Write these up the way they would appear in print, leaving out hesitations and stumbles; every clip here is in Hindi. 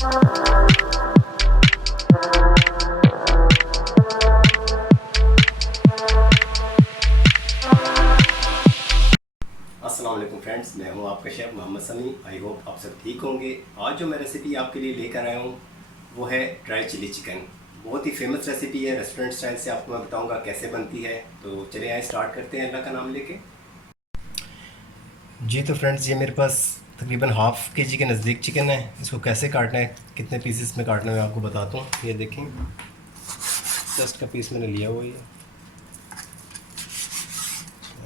अस्सलाम वालेकुम फ्रेंड्स, मैं हूं आपका शेफ़ मोहम्मद समी। आई होप आप सब ठीक होंगे। आज जो मैं रेसिपी आपके लिए लेकर आया हूं वो है ड्राई चिली चिकन। बहुत ही फेमस रेसिपी है, रेस्टोरेंट स्टाइल से आपको मैं बताऊंगा कैसे बनती है। तो चलिए आए स्टार्ट करते हैं अल्लाह का नाम लेके। जी तो फ्रेंड्स, ये मेरे पास तकरीबन हाफ़ के जी के नज़दीक चिकन है। इसको कैसे काटना है, कितने पीसेस में काटना है, मैं आपको बताता हूँ। ये देखें, जस्ट का पीस मैंने लिया हुआ है।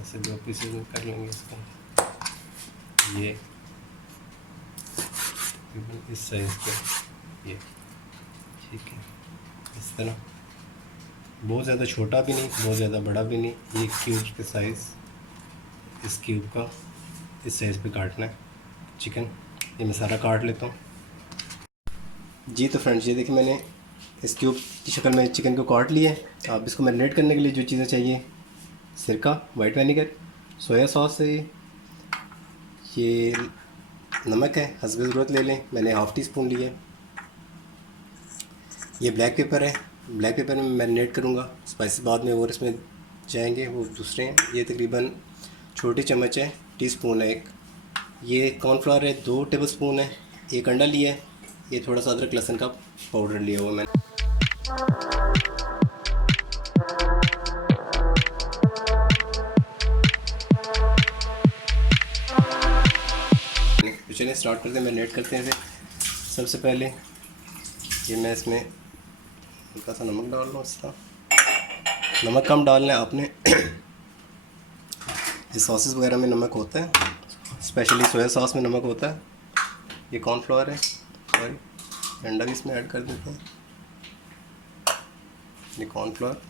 ऐसे 2 पीसेस में कर लेंगे इसको। ये तकरीबन इस साइज़ के, ये ठीक है। इस तरह, बहुत ज़्यादा छोटा भी नहीं, बहुत ज़्यादा बड़ा भी नहीं। ये क्यूब के साइज़, इस क्यूब का इस साइज़ पे काटना है चिकन। ये मैं सारा काट लेता हूँ। जी तो फ्रेंड्स, ये देखिए मैंने इस क्यूब की शक्ल में चिकन को काट लिया है। अब इसको मैरिनेट करने के लिए जो चीज़ें चाहिए, सिरका, वाइट विनेगर, सोया सॉस है, ये नमक है, हस्ब ज़रूरत ले लें, मैंने हाफ़ टी स्पून लिया है। ये ब्लैक पेपर है, ब्लैक पेपर में मैरिनेट करूँगा। स्पाइसेस बाद में और इसमें जाएंगे, वो दूसरे हैं। ये तकरीबन छोटी चम्मच है, टीस्पून है एक। ये कॉर्नफ्लावर है 2 टेबल स्पून है। एक अंडा लिया है। ये थोड़ा सा अदरक लहसुन का पाउडर लिया हुआ मैंने। तो चलिए स्टार्ट करते हैं, मैरिनेट करते हैं इसे। सबसे पहले ये मैं इसमें हल्का सा नमक डाल लूँ। इस तरह नमक कम डालना है आपने। ये सॉसेस वगैरह में नमक होता है, स्पेशली सोया सॉस में नमक होता है। ये कॉर्नफ्लावर है, सॉरी, अंडा भी इसमें ऐड कर देते हैं। ये कॉर्नफ्लावर,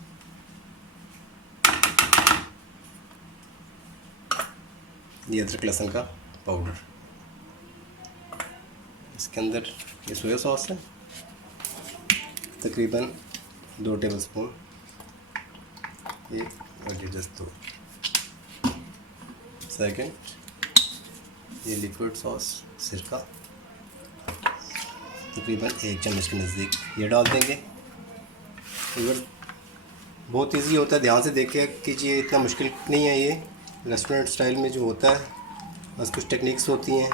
ये अदरक लहसुन का पाउडर, इसके अंदर ये सोया सॉस है तकरीबन 2 टेबल स्पून। ये और ये जस्ट 2। सेकंड, ये लिक्विड सॉस, सिरका, तकरीबन 1 चम्मच के नज़दीक ये डाल देंगे। अगर बहुत इजी होता है, ध्यान से देखिए कीजिए, इतना मुश्किल नहीं है। ये रेस्टोरेंट स्टाइल में जो होता है, बस कुछ टेक्निक्स होती हैं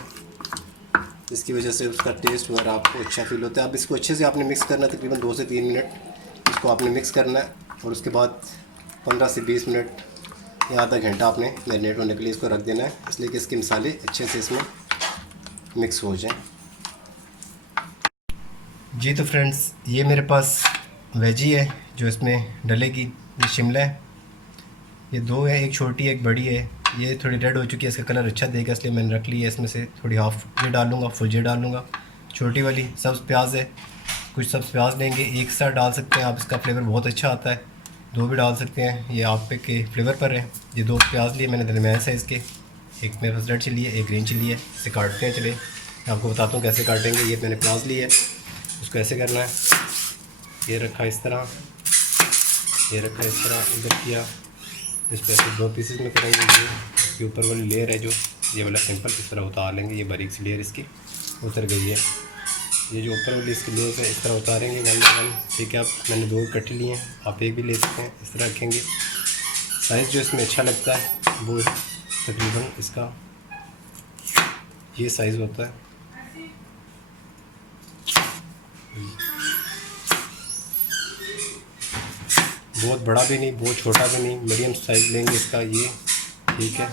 जिसकी वजह से उसका टेस्ट वगैरह आपको अच्छा फील होता है। अब इसको अच्छे से आपने मिक्स करना है, तकरीबन 2 से 3 मिनट इसको आपने मिक्स करना है। और उसके बाद 15 से 20 मिनट या आधा घंटा आपने मैरिनेट होने के लिए इसको रख देना है, इसलिए कि इसके मसाले अच्छे से इसमें मिक्स हो जाएं। जी तो फ्रेंड्स, ये मेरे पास वेजी है जो इसमें डलेगी। ये शिमला है, ये 2 है, एक छोटी एक बड़ी है। ये थोड़ी रेड हो चुकी है, इसका कलर अच्छा देगा इसलिए मैंने रख ली है। इसमें से थोड़ी हाफ ये डालूँगा, फुल ये डालूँगा। छोटी वाली सब्ज़ प्याज है, कुछ सब्ज़ प्याज लेंगे, एक साथ डाल सकते हैं आप, इसका फ्लेवर बहुत अच्छा आता है। 2 भी डाल सकते हैं, ये आप पे के फ्लेवर पर है। ये 2 प्याज लिए मैंने दरमियान साइज़ के। एक मेरे पास रेड चिली है, एक ग्रीन चिली है। इसे काटते हैं, चले आपको बताता हूँ कैसे काटेंगे। ये मैंने प्याज लिया है, उसको ऐसे करना है। ये रखा इस तरह, ये रखा इस तरह, इधर किया। इस पर ऐसे 2 पीसेस में करेंगे। ये इसके ऊपर वाली लेयर है जो, ये वाला सिंपल इस तरह उतार लेंगे। ये बारीक सी लेयर इसकी उतर गई है। ये जो ऊपर वाली इसकी लेयर है इस तरह उतारेंगे 1 बाय 1। ठीक है, अब मैंने 2 इकट्ठे लिए हैं, आप एक भी ले सकते हैं। इस तरह रखेंगे। साइज़ जो इसमें अच्छा लगता है वो तकरीबन इसका ये साइज़ होता है। बहुत बड़ा भी नहीं, बहुत छोटा भी नहीं, मीडियम साइज़ लेंगे इसका ये। ठीक है,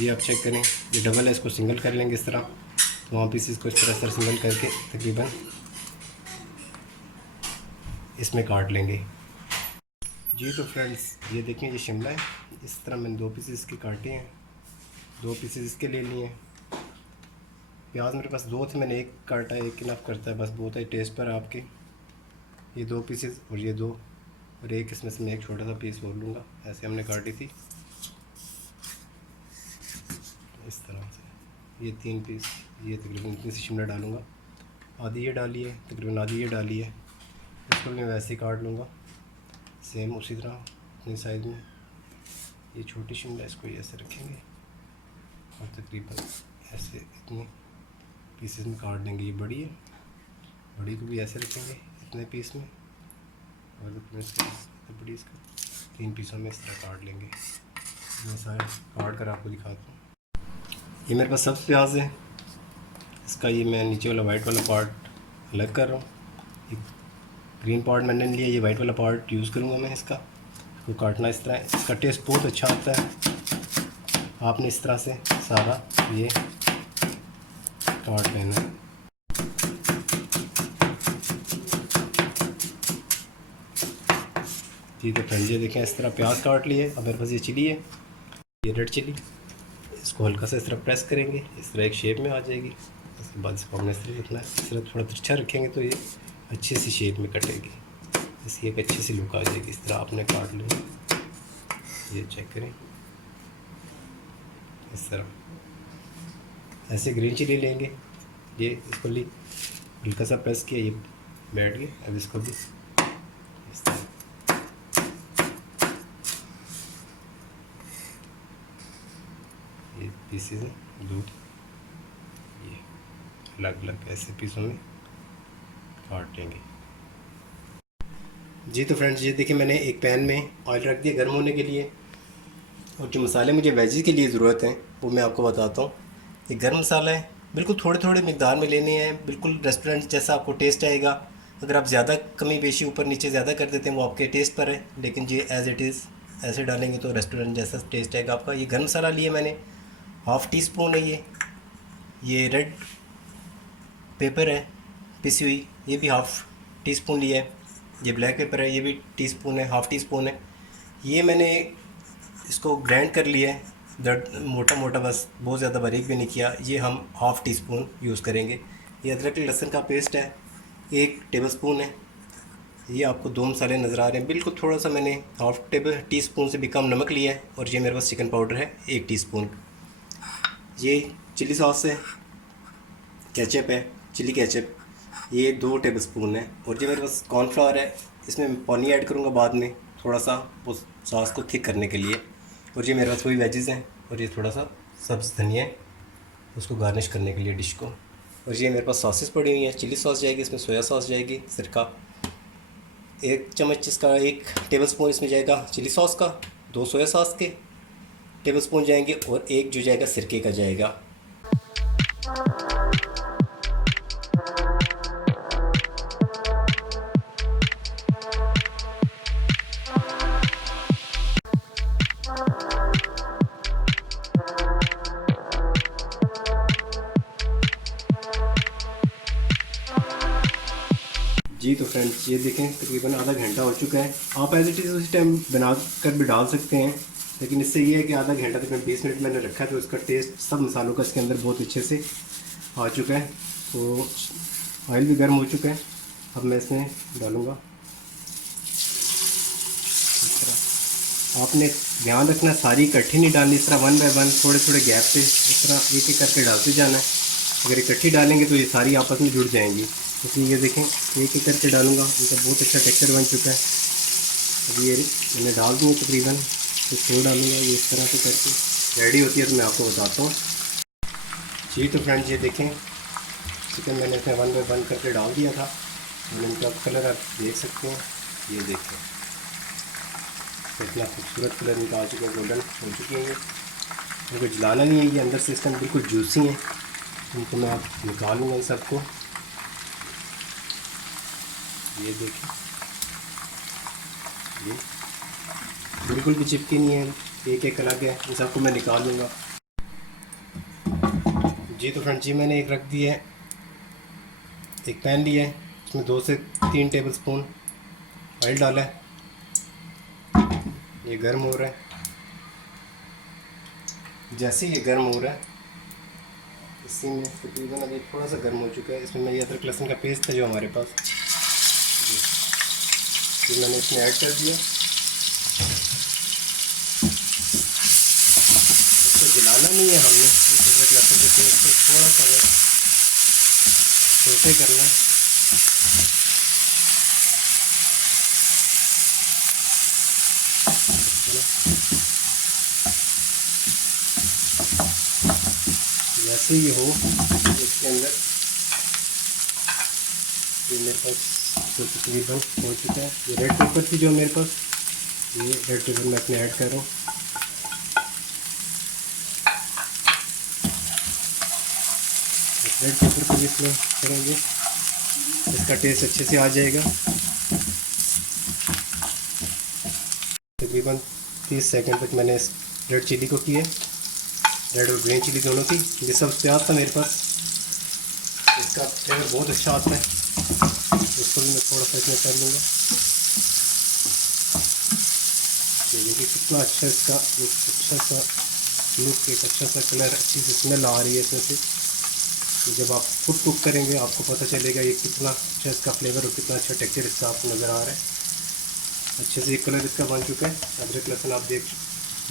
ये आप चेक करें, ये डबल है, इसको सिंगल कर लेंगे इस तरह। तो वहाँ पीसीस को इस तरह सिंगल करके तकरीबन इसमें काट लेंगे। जी तो फ्रेंड्स, ये देखें, ये शिमला है। इस तरह मैंने 2 पीसेस इसके काटे हैं, 2 पीसेस इसके ले लिए हैं। प्याज मेरे पास 2 थे, मैंने एक काटा है, एक इनफ करता है, बस बहुत है टेस्ट पर आपके। ये 2 पीसेस और ये 2, और एक इसमें से मैं एक छोटा सा पीस और लूँगा। ऐसे हमने काटी थी इस तरह से। ये 3 पीस, ये तकरीबन इतनी सी शिमला डालूँगा। आधी ये डाली है, तकरीबन आधी ये डाली है। इसको मैं वैसे ही काट लूँगा सेम उसी तरह अपनी साइज़ में। ये छोटी शिमला, इसको ये ऐसे रखेंगे और तकरीबन ऐसे इतनी पीसेस में काट देंगे। ये बड़ी है, बड़ी को भी ऐसे रखेंगे इतने पीस में, और बड़ी इसका 3 पीसों में इस तरह काट लेंगे। मैं सारे काट कर आपको दिखाता हूँ। ये मेरे पास सब प्याज है, इसका ये मैं नीचे वाला वाइट वाला पार्ट अलग कर रहा हूँ। ग्रीन पार्ट मैंने लिया, ये वाइट वाला पार्ट यूज़ करूँगा मैं इसका काटना इस तरह। इसका टेस्ट बहुत अच्छा आता है। आपने इस तरह से सारा ये काट लेना है। जी तो फ्रेंड ये देखें, इस तरह प्याज काट लिए। अब मेरे पास ये चिली है, ये रेड चिली, इसको हल्का सा इस तरह प्रेस करेंगे, इस तरह एक शेप में आ जाएगी। उसके बाद इसको हमने इस तरह रखना है, इस तरह थोड़ा तिरछा रखेंगे तो ये अच्छी सी शेप में कटेगी, इसकी एक अच्छी सी लुक आ जाएगी। इस तरह आपने काट लेना, ये चेक करें इस तरह। ऐसे ग्रीन चिली लेंगे, ये इसको ली हल्का सा प्रेस किया, ये बैठ गए। अब इसको भी इस तरह ये पीसेस हैं 2, ये अलग अलग ऐसे पीसों में काट लेंगे। जी तो फ्रेंड्स ये देखिए, मैंने एक पैन में ऑयल रख दिया गर्म होने के लिए, और जो मसाले मुझे वेजिस के लिए ज़रूरत हैं वो मैं आपको बताता हूँ। ये गर्म मसाला है, बिल्कुल थोड़े थोड़े मिकदार में लेने हैं, बिल्कुल रेस्टोरेंट जैसा आपको टेस्ट आएगा। अगर आप ज़्यादा कमी बेशी ऊपर नीचे ज़्यादा कर देते हैं वो आपके टेस्ट पर है, लेकिन ये एज़ इट इज़ ऐसे डालेंगे तो रेस्टोरेंट जैसा टेस्ट आएगा आपका। ये गर्म मसाला लिया मैंने, हाफ़ टी स्पून है ये रेड पेपर है पिसी हुई, ये भी हाफ़ टी स्पून लिया है। ये ब्लैक पेपर है, ये भी टीस्पून है, हाफ़ टी स्पून है। ये मैंने इसको ग्राइंड कर लिया है, दर्द मोटा मोटा, बस बहुत ज़्यादा बारीक भी नहीं किया। ये हम हाफ़ टी स्पून यूज़ करेंगे। ये अदरक लहसुन का पेस्ट है 1 टेबलस्पून है। ये आपको 2 मसाले नज़र आ रहे हैं, बिल्कुल थोड़ा सा मैंने हाफ़ टी स्पून से भी कम नमक लिया है। और ये मेरे पास चिकन पाउडर है 1 टीस्पून। ये चिली सॉस है, केचप है, चिली केचप, ये 2 टेबलस्पून है। और ये मेरे पास कॉर्नफ्लावर है, इसमें मैं पानी ऐड करूँगा बाद में थोड़ा सा वो सॉस को थिक करने के लिए। और ये मेरे पास वही वेजेस हैं, और ये थोड़ा सा सब्ज़ धनिया है उसको गार्निश करने के लिए डिश को। और ये मेरे पास सॉसेस पड़ी हुई हैं, चिली सॉस जाएगी, इसमें सोया सॉस जाएगी, सिरका 1 चम्मच, इसका 1 टेबलस्पून इसमें जाएगा चिली सॉस का, 2 सोया सॉस के टेबलस्पून जाएंगे, और 1 जो जाएगा सिरके का जाएगा। जी तो फ्रेंड्स ये देखें, तकरीबन आधा घंटा हो चुका है। आप एज इट इज़ उसी टाइम बना कर भी डाल सकते हैं, लेकिन इससे ये है कि आधा घंटा तकरीबन 20 मिनट मैंने रखा है, तो इसका टेस्ट सब मसालों का इसके अंदर बहुत अच्छे से आ चुका है। तो ऑयल भी गर्म हो चुका है, अब मैं इसमें डालूँगा। इस तरह आपने ध्यान रखना, सारी इकट्ठी नहीं डालनी, इस तरह 1 बाय 1 थोड़े थोड़े गैप से इस तरह एक एक करके डालते जाना है। अगर इकट्ठी डालेंगे तो ये सारी आपस में जुड़ जाएंगी। इसलिए ये देखें, एक एक करके डालूँगा, इनका बहुत अच्छा टेक्सचर बन चुका है। अब ये मैंने डाल दूँ तकरीबन, तो छोड़ डालूँगा ये इस तरह से करके। रेडी होती है तो मैं आपको बताता हूँ। जी तो फ्रेंड्स ये देखें, चिकन मैंने इसमें 1 बाय 1 करके डाल दिया था, और इनका कलर आप देख सकते हैं। ये देखें तो इतना खूबसूरत कलर इनका आ चुका है, गोल्डन हो चुकी है। ये इनको जलाना नहीं है, ये अंदर से इसका बिल्कुल जूसी हैं। इनको मैं आप निकालूँगा इन सबको। ये देखें, ये बिल्कुल भी चिपकी नहीं है, एक एक अलग है, इन सबको मैं निकाल लूँगा। जी तो फ्रेंड्स जी मैंने एक रख दिया है, एक पैन लिया है, उसमें 2 से 3 टेबलस्पून ऑयल डाला है। ये गर्म हो रहा है, जैसे ये गर्म हो रहा है इसी में तकरीबन अभी थोड़ा सा गर्म हो चुका है। इसमें मैं ये अदरक लहसुन का पेस्ट था जो हमारे पास, ये मैंने इसमें ऐड कर दिया। इसको जलाना नहीं है हमने, इस अदरक लहसुन के पेस्ट को थोड़ा सा सोटे करना है। जैसे ये हो, एक इसके अंदर ये मेरे पास जो तकरीबन हो चुका है। ये रेड पेपर थी जो मेरे पास, ये रेड पेपर मैं अपने ऐड कर रहा हूँ। रेड पेपर को भी इसमें करेंगे, इसका टेस्ट अच्छे से आ जाएगा। तकरीबन 30 सेकंड तक मैंने इस रेड चिली को किए, रेड और ग्रीन चिली दोनों थी। ये सब प्याज था मेरे पास, इसका फ्लेवर बहुत अच्छा आता है। इसको भी मैं थोड़ा सा इसमें कर लूँगा। देखिए कितना अच्छा इसका एक अच्छा सा लुक, एक अच्छा सा कलर, अच्छी सी स्मेल आ रही है इसमें से। तो जब आप खुद कुक करेंगे आपको पता चलेगा ये कितना अच्छा इसका फ्लेवर और कितना अच्छा टेक्सचर इसका आपको नज़र आ रहा है। अच्छे से एक कलर इसका बन चुका है। अदरक लहसुन आप देख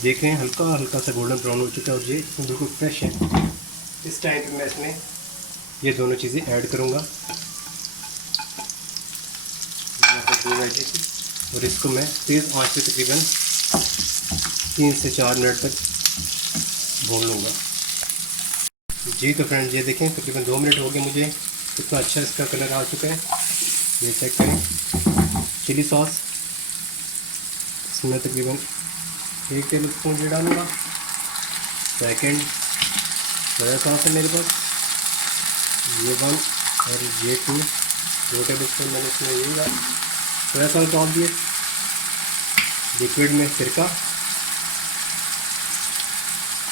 रहे हैं, हल्का हल्का सा गोल्डन ब्राउन हो चुका है और ये बिल्कुल फ्रेश है। इस टाइम पे मैं इसमें ये दोनों चीज़ें ऐड करूँगा और इसको मैं तेज़ आंच पे तकरीबन 3 से 4 मिनट तक भून लूँगा। जी तो फ्रेंड ये देखें तकरीबन 2 मिनट हो गए मुझे, कितना अच्छा इसका कलर आ चुका है। ये चेक करें। चिली सॉस इसमें तकरीबन 1 टेबल स्पून ये डालूँगा। सेकंड सोया सॉस है मेरे पास, ये 1 और ये 2 टेबल स्पून मैंने इसमें ये सोया सॉस डाल दिए। लिक्विड में सिरका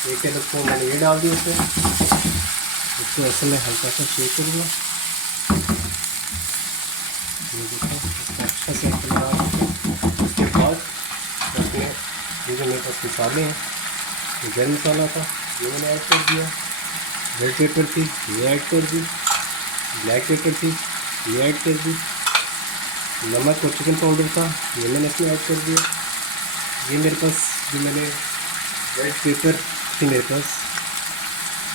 1 टेबल स्पून मैंने ये डाल दिया इसमें। इसको ऐसे में हल्का सा शेक करूँगा। ये देखो इसका अच्छा से कलर आ रहा है। उसके बाद इसमें ये जो मेरे पास मसाले हैं, ये गरम मसाला था ये मैंने ऐड कर दिया, रेड पेपर थी ये ऐड कर दी, ब्लैक पेपर थी ये ऐड कर दी, नमक और चिकन पाउडर था ये मैंने इसमें ऐड कर दिया। ये मेरे पास जो मैंने रेड पेपर थी मेरे पास,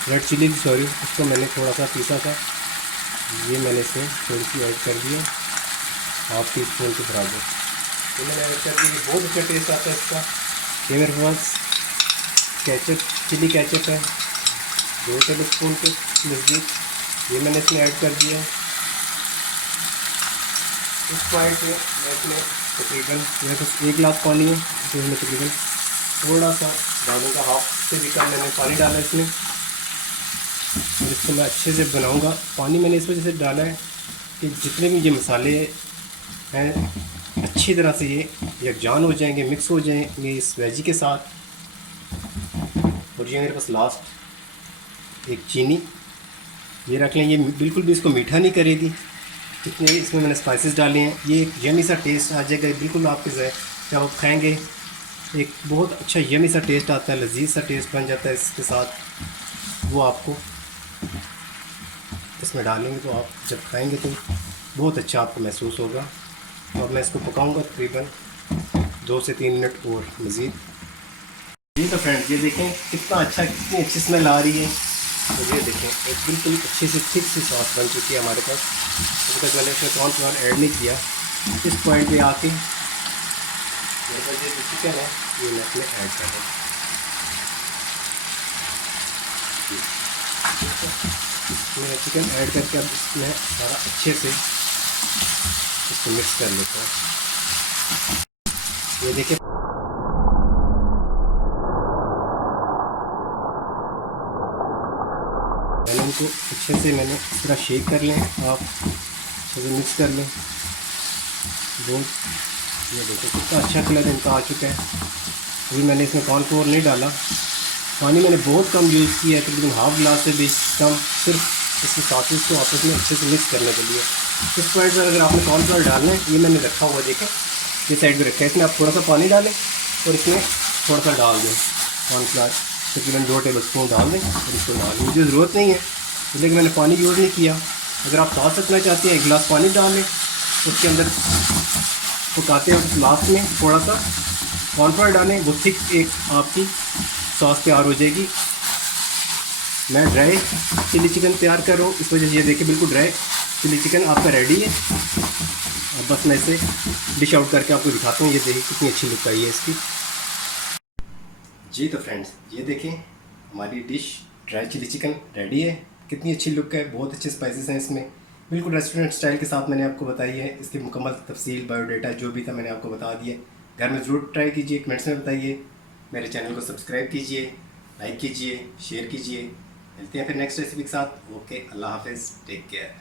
रेड चिली सॉरी, उसको मैंने थोड़ा सा पीसा था, ये मैंने इसमें थोड़ी सी ऐड कर दिया, हाफ टी स्पून के बराबर ये मैंने ऐड कर दिया। बहुत अच्छा टेस्ट आता है इसका। ये मेरे पास केचप चिली केचप है 2 टेबल स्पून के नज़दीक, ये मैंने इसमें ऐड कर दिया। इस पॉइंट पे मैं इसमें तकरीबन मेरे पास 1 गिलास पानी है, जो मैं तकरीबन थोड़ा सा डालूँगा, हाफ से भी कम मैंने पानी डाला इसमें। और इसको मैं अच्छे से बनाऊँगा। पानी मैंने इस वजह से डाला है कि जितने भी ये मसाले हैं अच्छी तरह से ये यकजान हो जाएंगे, मिक्स हो जाएंगे इस वेजी के साथ। और ये मेरे पास लास्ट एक चीनी ये रख लें, ये बिल्कुल भी इसको मीठा नहीं करेगी। जितने इसमें मैंने स्पाइसेस डाले हैं ये एक यमी सा टेस्ट आ जाएगा, बिल्कुल आपके जब आप खाएंगे एक बहुत अच्छा यमी सा टेस्ट आता है, लजीज सा टेस्ट बन जाता है इसके साथ। वो आपको इसमें डालेंगे तो आप जब खाएंगे तो बहुत अच्छा आपको महसूस होगा। और मैं इसको पकाऊंगा तकरीबन 2 से 3 मिनट और मज़ीद। जी तो फ्रेंड्स ये देखें कितना अच्छा, कितनी अच्छी स्मेल आ रही है। तो ये देखें एक बिल्कुल अच्छी सी थिक सी सॉस बन चुकी है हमारे पास। अभी तक मैंने इसमें कॉर्नफ्लावर ऐड नहीं किया। इस पॉइंट पे आके मेरे पास ये जो चिकन है ये मैं इसमें ऐड कर दूँ। मैं चिकन ऐड करके अब इसमें सारा अच्छे से इसको मिक्स कर लेता हूँ। ये देखिए मैंने इनको अच्छे से मैंने इस तरह शेक कर लें, आप अच्छे से मिक्स कर लें। ये देखो कितना अच्छा कलर इनका आ चुका है। अभी मैंने इसमें कॉर्नफ्लोर नहीं डाला, पानी मैंने बहुत कम यूज़ किया है, तकरीबन हाफ गिलास से भी कम, सिर्फ इसकी सॉसेस को आपस में अच्छे से मिक्स करने के लिए। इस पॉइंट पर अगर आपने कॉर्नफ्लोर डालना है, ये मैंने रखा हुआ देखें, ये साइड पे रखा है, इसमें आप थोड़ा सा पानी डालें और इसमें थोड़ा सा डाल दें कॉर्नफ्लोर, तकरीबन 2 टेबल स्पून डाल दें और इसको डालें। मुझे ज़रूरत नहीं है लेकिन मैंने पानी यूज़ नहीं किया। अगर आप सॉस रखना चाहते हैं 1 गिलास पानी डाल लें, उसके अंदर पकाते हैं, लास्ट में थोड़ा सा कॉर्नफ्लोर डालें, वो थिक एक आपकी सॉस तैयार हो जाएगी। मैं ड्राई चिली चिकन तैयार कर रहा हूँ, इस वजह से ये देखिए बिल्कुल ड्राई चिली चिकन आपका रेडी है। अब बस मैं इसे डिश आउट करके आपको दिखाता हूँ। ये देखिए कितनी अच्छी लुक आई है इसकी। जी तो फ्रेंड्स ये देखें हमारी dish dry chilli chicken ready है। कितनी अच्छी लुक है, बहुत अच्छे स्पाइसेस हैं इसमें, बिल्कुल रेस्टोरेंट स्टाइल के साथ मैंने आपको बताई है। इसकी मुकम्मल तफसील बायोडाटा जो भी था मैंने आपको बता दिया। घर में ज़रूर ट्राई कीजिए, कमेंट्स में बताइए, मेरे चैनल को सब्सक्राइब कीजिए, लाइक कीजिए, शेयर कीजिए। मिलते हैं फिर नेक्स्ट रेसिपी के साथ। ओके, अल्लाह हाफिज़, टेक केयर।